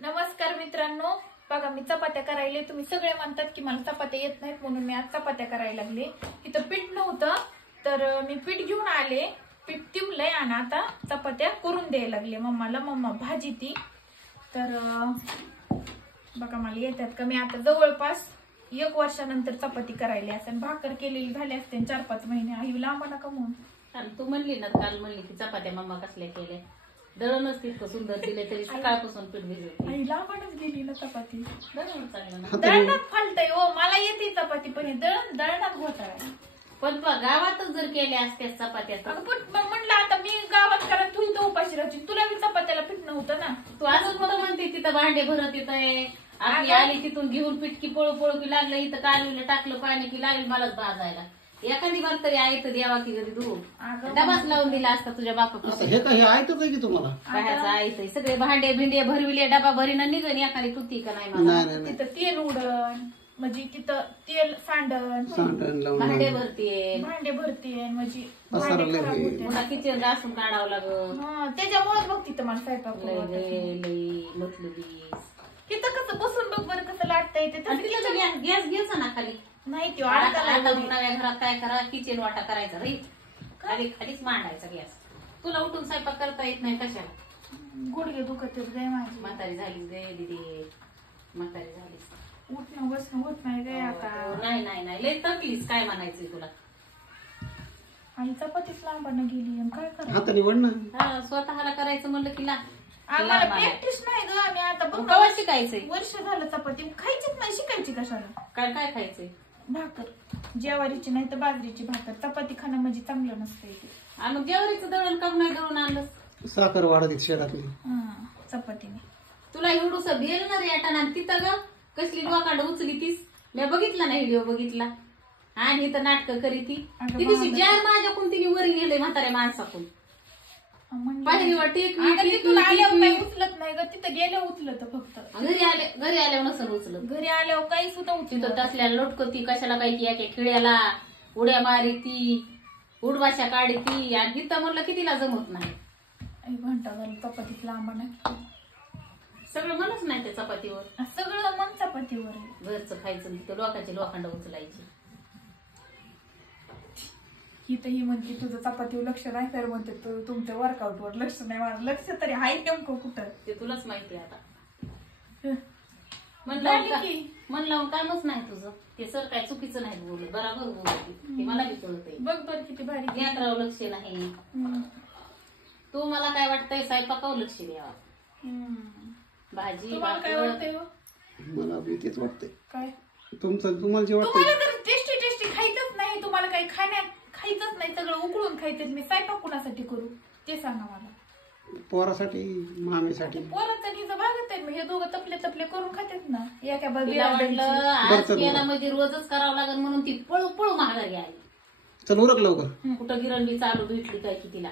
नमस्कार मित्रांनो, बघा मी चपात्या करायले. तुम्ही सगळे म्हणतात की मला चपात्या येत नाहीत म्हणून मी आज चपात्या करायला लागले. इथं पीठ नव्हतं तर मी पीठ घेऊन आले. पीठ तिमलंय आणि आता चपात्या करून द्यायला लागले मम्माला. मम्मा भाजी ती तर बघा मला येतात का. मी आता जवळपास 1 वर्षानंतर चपाती करायली असं. भाकर केलेली झाली असते 4-5 महिने. आई लांब नका म्हणून तू म्हणली ना काल म्हणली की चपात्या मम्मा कसल्या केल्या. दळणच तितकं सुंदर दिले तरी सकाळपासून पीठ भिजवते. आई लांबच गेली ना चपाती. दळण चांगलं ना. दळणात फालतय हो. मला येते चपाती पण दळणात होत आहे. पण तू गावातच जर केल्या असत्या चपात्या तर म्हणलं आता मी गावात करा तू इथं उपाशी राहायची. तुला बी चपात्याला पीठ नव्हतं ना. तू असं कुठं म्हणते तिथं भांडे भरत येतंय. आपली आली तिथून घेऊन पीठ की पळू पळू की लागलं इथं कालवीला टाकलं पाणी की लागली मलाच भाजायला. एखादी बार तरी आहे तर द्यावा की घरी तू डबाच लावून दिला असता तुझ्या बापा. हे काय ऐकत आहे की तुम्हाला बाहेरचं आहे सगळे भांडे भिंडे भरविले डबा भरीन निघन एखादी तुती का नाही मला. तिथं तेल उडण म्हणजे तिथं तेल सांडण भांडे भरतीये भांडे भरते म्हणजे पुन्हा किचन घासून काढावं लागत. त्याच्यामुळेच बघ तिथं मला स्वयंपाक लई लुटलुबीस. तिथं कसं बसून बघ बरं कसं लाटता येते. गॅस घ्यायचा ना खाली. नाही ते नव्या घरात काय करा किचन वाटा करायचा रे. खाली खालीच मांडायचा गॅस. तुला उठून स्वयंपाक करता येत नाही कशाला. गुडघे दुखत गे माझी. म्हातारी झालीस गे दिदी. म्हातारी झालीस. उठणं बसणं होत नाही गे आता. नाही नाही नाही लय तकलीस काय म्हणायचंय तुला. आणि चपातीच लांबानं गेली काय करायचं. हाताने वड ना. स्वतःला करायचं म्हणलं की आम्हाला प्रॅक्टिस नाही ग. आम्ही आता कवा शिकायचंय. वर्ष झालं चपाती खायचीच नाही. शिकायची कशाला. काय काय खायचंय. भाकर ज्वारीची नाही तर बाजरीची भाकर. चपाती खाणं म्हणजे चांगलं नसतंय ते. आणि मग ज्वारीचं दळण कम नाही दळून आणलं. साखर वाढत शेतातली चपातीने. तुला एवढूस बेल ना रे आटाना तिथं ग कसली लोकांड उचली तीस. मी बघितला ना व्हिडिओ बघितला. आणि इथं नाटक करी ती दिवशी जार माझ्याकडून तिने वरी गेले म्हाताऱ्या माणसाकडून. पहिली वाटी उचलत नाही ग. तिथं गेल्या उचलत फक्त. घरी आल्यावर नसल उचलत. घरी आल्यावर काही सुद्धा उचलत. तसल्या लोटकती कशाला काही एका खिळ्याला उड्या मारी ती उडवाशा काढी ती. आणि इथं म्हणलं की तिला जमत नाही. घंटा झालं चपातीत लांब नाही. सगळं मनच नाही त्या चपातीवर. सगळं मन चपातीवर आहे. घरचं खायचं तिथं लोकांचे लोखंड उचलायचे. इथं ही म्हणते तुझं चपातीवर लक्ष नाही तर म्हणते तुमच्या वर्कआउटवर लक्ष नाही. माझं लक्ष तरी आहे नेमकं कुठं ते तुलाच माहिती आता. मन लावून कामच नाही तुझं. ते सर काय चुकीचं नाही बोलत बरोबर बोलत. ते मला बी कळत. बघ बरं किती भारी. लेकरावर लक्ष नाही. तू मला काय वाटतंय स्वयंपाकावर लक्ष द्यावा. भाजी तुम्हाला काय वाटतंय. मला बी तेच वाटतंय. काय तुम्हाला जे वाटतंय. तुम्हाला तर टेस्टी टेस्टी खायचंच नाही. तुम्हाला काही खायचंच नाही. सगळं उकळून खायचं. मी स्वयंपाक कुणासाठी करू ते सांगा मला. पोरासाठी मामीसाठी. पोराचं निज भागत आहे. हे दोघं तपले तपले करून खातात ना. एका म्हटलं आज केला म्हणजे रोजच करावं लागेल म्हणून ती पळू पळू महागारी आली. चल उरक लवकर. कुठं गिरणबी चालू भेटली काय की तिला.